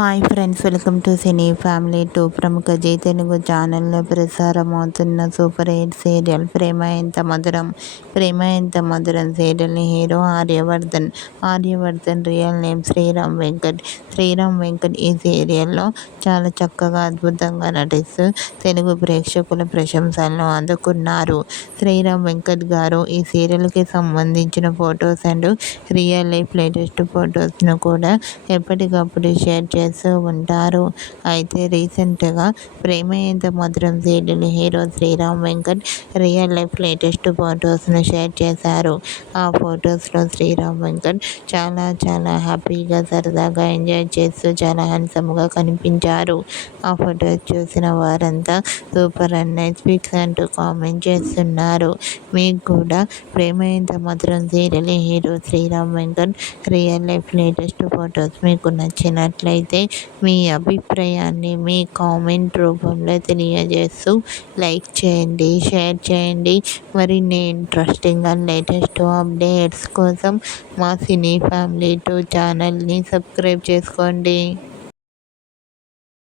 Hi friends, welcome to cine family 2. ప్రముఖ జీ తెలుగు ఛానల్లో ప్రసారమవుతున్న super hit serial Prema Entha Madhuram. Prema Entha Madhuram సీరియల్ని hero Aryavardhan real name Sriram Venkat. ఈ సీరియల్లో చాలా చక్కగా అద్భుతంగా నటిస్తూ తెలుగు ప్రేక్షకుల ప్రశంసలను అందుకున్నారు. శ్రీరామ్ వెంకట్ గారు ఈ సీరియల్కి సంబంధించిన photos and real life latest ఫొటోస్ను కూడా ఎప్పటికప్పుడు షేర్ చేస్తూ ఉంటారు. అయితే రీసెంట్గా Prema Entha Madhuram serial hero Sriram Venkat real life latest ఫొటోస్ను షేర్ చేశారు. ఆ ఫొటోస్లో శ్రీరామ్ వెంకట్ చాలా హ్యాపీగా సరదాగా ఎంజాయ్ చేస్తూ చాలా హ్యాండ్సమ్గా కనిపించారు. ఆ ఫొటోస్ చూసిన వారంతా సూపర్ అండ్ నైస్ పిక్స్ అంటూ కామెంట్ చేస్తున్నారు. మీకు కూడా Prema Entha Madhuram serial hero Sriram Venkat real life latest photos మీకు నచ్చినట్లయితే మీ అభిప్రాయాన్ని మీ కామెంట్ రూపంలో తెలియజేస్తూ లైక్ చేయండి, షేర్ చేయండి. మరిన్ని ఇంట్రెస్టింగ్ అండ్ లేటెస్ట్ అప్డేట్స్ కోసం మా సినీ ఫ్యామిలీ 2 ఛానల్ని సబ్స్క్రైబ్ చేసుకోండి.